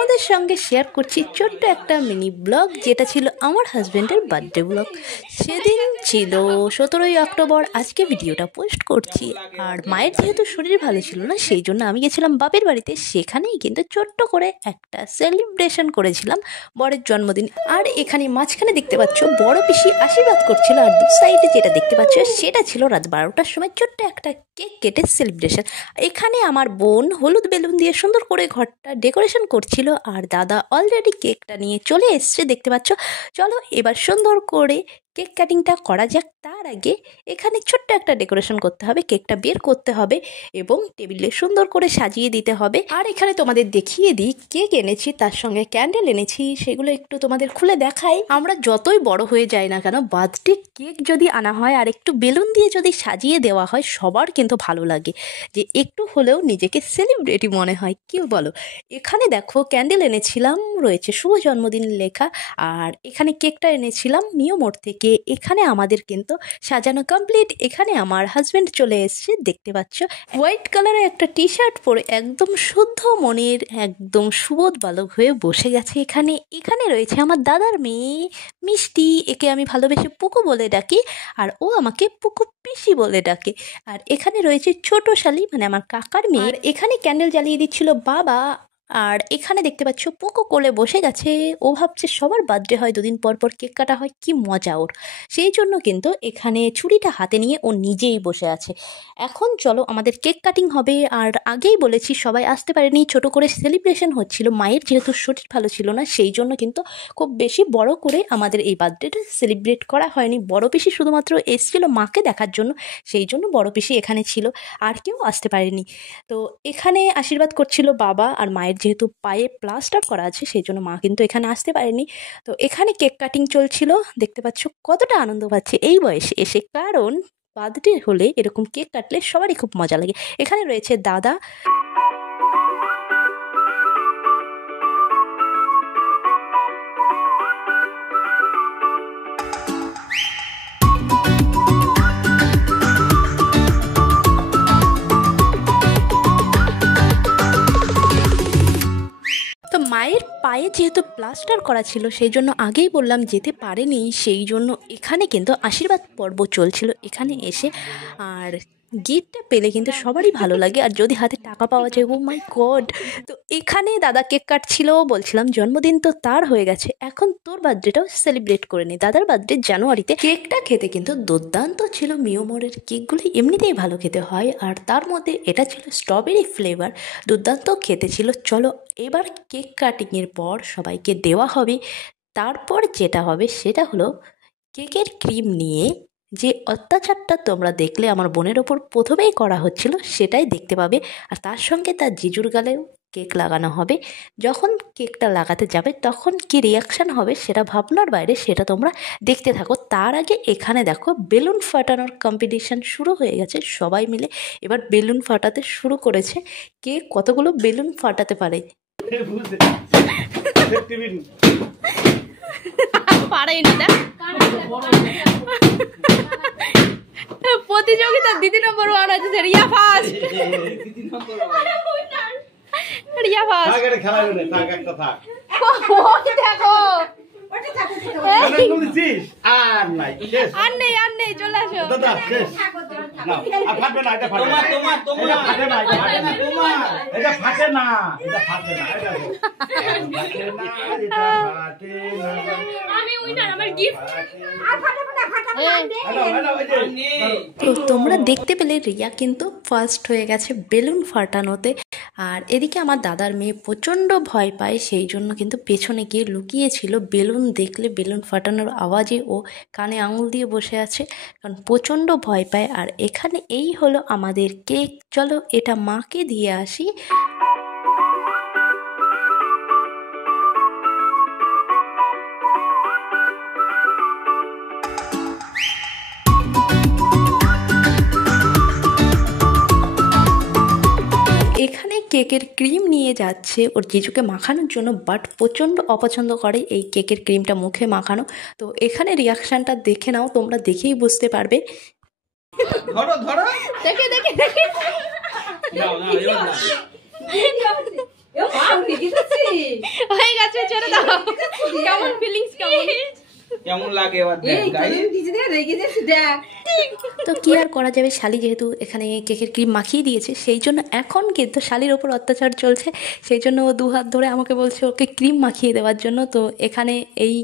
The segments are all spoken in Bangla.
তোমাদের সঙ্গে শেয়ার করছি ছোট্ট একটা মিনি ব্লগ, যেটা ছিল আমার হাজব্যান্ডের বার্থডে ব্লগ। সেদিন ছিল 17ই অক্টোবর। আজকে ভিডিওটা পোস্ট করছি। আর মায়ের যেহেতু শরীর ভালো ছিল না, সেই জন্য আমি গেছিলাম বাপের বাড়িতে। সেখানেই কিন্তু ছোট্ট করে একটা সেলিব্রেশন করেছিলাম বরের জন্মদিন। আর এখানে মাঝখানে দেখতে পাচ্ছ বড় পিসি আশীর্বাদ করছিল, আর দু সাইডে যেটা দেখতে পাচ্ছ সেটা ছিল রাত 12টার সময় ছোট্ট একটা কেক কেটে সেলিব্রেশন। এখানে আমার বোন হলুদ বেলুন দিয়ে সুন্দর করে ঘরটা ডেকোরেশন করছিল, আর দাদা অলরেডি কেকটা নিয়ে চলে এসছে, দেখতে পাচ্ছ। চলো এবার সুন্দর করে কেক কাটিংটা করা যাক। তার আগে এখানে ছোট্ট একটা ডেকোরেশন করতে হবে, কেকটা বের করতে হবে এবং টেবিলে সুন্দর করে সাজিয়ে দিতে হবে। আর এখানে তোমাদের দেখিয়ে দিই, কেক এনেছি, তার সঙ্গে ক্যান্ডেল এনেছি, সেগুলো একটু তোমাদের খুলে দেখাই। আমরা যতই বড় হয়ে যাই না কেন, বার্থডে কেক যদি আনা হয় আর একটু বেলুন দিয়ে যদি সাজিয়ে দেওয়া হয়, সবার কিন্তু ভালো লাগে, যে একটু হলেও নিজেকে সেলিব্রিটি মনে হয়, কি বলো। এখানে দেখো ক্যান্ডেল এনেছিলাম, রয়েছে শুভ জন্মদিন লেখা। আর এখানে কেকটা এনেছিলাম মিও মোড় থেকে। এখানে আমাদের কিন্তু সাজানো কমপ্লিট। এখানে আমার হাজব্যান্ড চলে এসছে, দেখতে পাচ্ছ। হোয়াইট কালারের একটা টি শার্ট পরে একদম শুদ্ধ মনের একদম সুবোধ বালক হয়ে বসে গেছে। এখানে রয়েছে আমার দাদার মেয়ে মিষ্টি, একে আমি ভালোবেসে পুকু বলে ডাকি, আর ও আমাকে পুকু পিসি বলে ডাকে। আর এখানে রয়েছে ছোট শালি, মানে আমার কাকার মেয়ে। আর এখানে ক্যান্ডেল জ্বালিয়ে দিচ্ছিল বাবা। আর এখানে দেখতে পাচ্ছ পোকো কোলে বসে গেছে। ও ভাবছে সবার বার্থডে হয়, দুদিন পর পর কেক কাটা হয়, কি মজা ওর। সেই জন্য কিন্তু এখানে ছুরিটা হাতে নিয়ে ও নিজেই বসে আছে। এখন চলো আমাদের কেক কাটিং হবে। আর আগেই বলেছি সবাই আসতে পারেনি, ছোট করে সেলিব্রেশন হচ্ছিল। মায়ের যেহেতু শরীর ভালো ছিল না, সেই জন্য কিন্তু খুব বেশি বড় করে আমাদের এই বার্থডেটা সেলিব্রেট করা হয়নি। বড় পিসি শুধুমাত্র এসেছিল মাকে দেখার জন্য, সেই জন্য বড় পিসি এখানে ছিল, আর কেউ আসতে পারেনি। তো এখানে আশীর্বাদ করছিল বাবা, আর মায়ের যেহেতু পায়ে প্লাস্টার করা আছে, সেই জন্য মা কিন্তু এখানে আসতে পারেনি। তো এখানে কেক কাটিং চলছিল, দেখতে পাচ্ছ কতটা আনন্দ পাচ্ছে এই বয়সে এসে, কারণ বার্থডে হলে এরকম কেক কাটলে সবারই খুব মজা লাগে। এখানে রয়েছে দাদা। তো মায়ের পায়ে যেহেতু প্লাস্টার করা ছিল, সেই জন্য আগেই বললাম যেতে পারেনি, সেই জন্য এখানে কিন্তু আশীর্বাদ পর্ব চলছিল এখানে এসে। আর গিফটটা পেলে কিন্তু সবারই ভালো লাগে, আর যদি হাতে টাকা পাওয়া যায়, ও মাই গড। তো এখানে দাদা কেক কাটছিল, বলছিলাম জন্মদিন তো তার হয়ে গেছে, এখন তোর বার্থডেটাও সেলিব্রেট করে নি। দাদার বার্থডে জানুয়ারিতে। কেকটা খেতে কিন্তু দুর্দান্ত ছিল। মিওমোরের কেকগুলি এমনিতেই ভালো খেতে হয়, আর তার মধ্যে এটা ছিল স্ট্রবেরি ফ্লেভার, দুর্দান্ত খেতে ছিল। চলো এবার কেক কাটিংয়ের পর সবাইকে দেওয়া হবে। তারপর যেটা হবে সেটা হলো কেকের ক্রিম নিয়ে যে অত্যাচারটা তোমরা দেখলে আমার বোনের ওপর প্রথমেই করা হচ্ছিল, সেটাই দেখতে পাবে। আর তার সঙ্গে তার জিজুর গালেও কেক লাগানো হবে। যখন কেকটা লাগাতে যাবে তখন কি রিয়াকশান হবে সেটা ভাবনার বাইরে, সেটা তোমরা দেখতে থাকো। তার আগে এখানে দেখো বেলুন ফাটানোর কম্পিটিশান শুরু হয়ে গেছে, সবাই মিলে এবার বেলুন ফাটাতে শুরু করেছে। কে কতগুলো বেলুন ফাটাতে পারে। প্রতিযোগিতা দিদি নম্বর 1 আছে, রিয়া ফার্স্ট। রিয়া ফার্স্ট। দেখো আর নেই চলে আসো। তো তোমরা দেখতে পেলে রিয়া কিন্তু ফার্স্ট হয়ে গেছে বেলুন ফাটানোতে। আর এদিকে আমার দাদার মেয়ে প্রচণ্ড ভয় পায়, সেই জন্য কিন্তু পেছনে গিয়ে লুকিয়েছিল। বেলুন দেখলে বেলুন ফাটানোর আওয়াজে ও কানে আঙুল দিয়ে বসে আছে, কারণ প্রচণ্ড ভয় পায়। আর এখানে এই হলো আমাদের কেক। চলো এটা মাকে দিয়ে আসি। এখানে কেকের ক্রিম নিয়ে যাচ্ছে ওর জিজুকে মাখানোর জন্য, বাট প্রচণ্ড অপছন্দ করে এই কেকের ক্রিমটা মুখে মাখানো। তো এখানে রিয়াকশানটা দেখে নাও, তোমরা দেখেই বুঝতে পারবে। ধরো ধরো দেখে দেখে দেখে নাও নাও এবার নাও Eu falo, que isso assim? Feelings কেমন? কেমন লাগে এবার দেখ গাইস। তো কি আর করা যাবে, শালি যেহেতু এখানে কেকের ক্রিম মাখিয়ে দিয়েছে সেই জন্য এখন কিন্তু শালির ওপর অত্যাচার চলছে। সেই জন্য ও 2 হাত ধরে আমাকে বলছে ওকে ক্রিম মাখিয়ে দেওয়ার জন্য। তো এখানে এই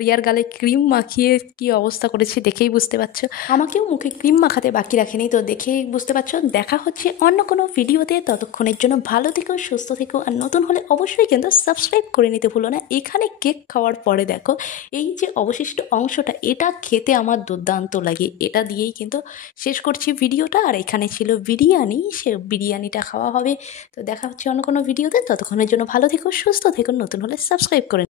রিয়ার গালে ক্রিম মাখিয়ে কি অবস্থা করেছে দেখেই বুঝতে পারছো। আমাকেও মুখে ক্রিম মাখাতে বাকি রাখেনি, তো দেখেই বুঝতে পারছো। দেখা হচ্ছে অন্য কোনো ভিডিওতে, ততক্ষণের জন্য ভালো থেকো, সুস্থ থেকো। আর নতুন হলে অবশ্যই কিন্তু সাবস্ক্রাইব করে নিতে ভুলো না। এখানে কেক খাওয়ার পরে দেখো এই যে অবশিষ্ট অংশটা, এটা খেতে আমার দুর্দান্ত লাগে। এটা দিয়েই কিন্তু শেষ করছি ভিডিওটা। আর এখানে ছিল বিরিয়ানি, সে বিরিয়ানিটা খাওয়া হবে। তো দেখা হচ্ছে অন্য কোনো ভিডিওতে, ততক্ষণের জন্য ভালো থেকো, সুস্থ থেকো। নতুন হলে সাবস্ক্রাইব করে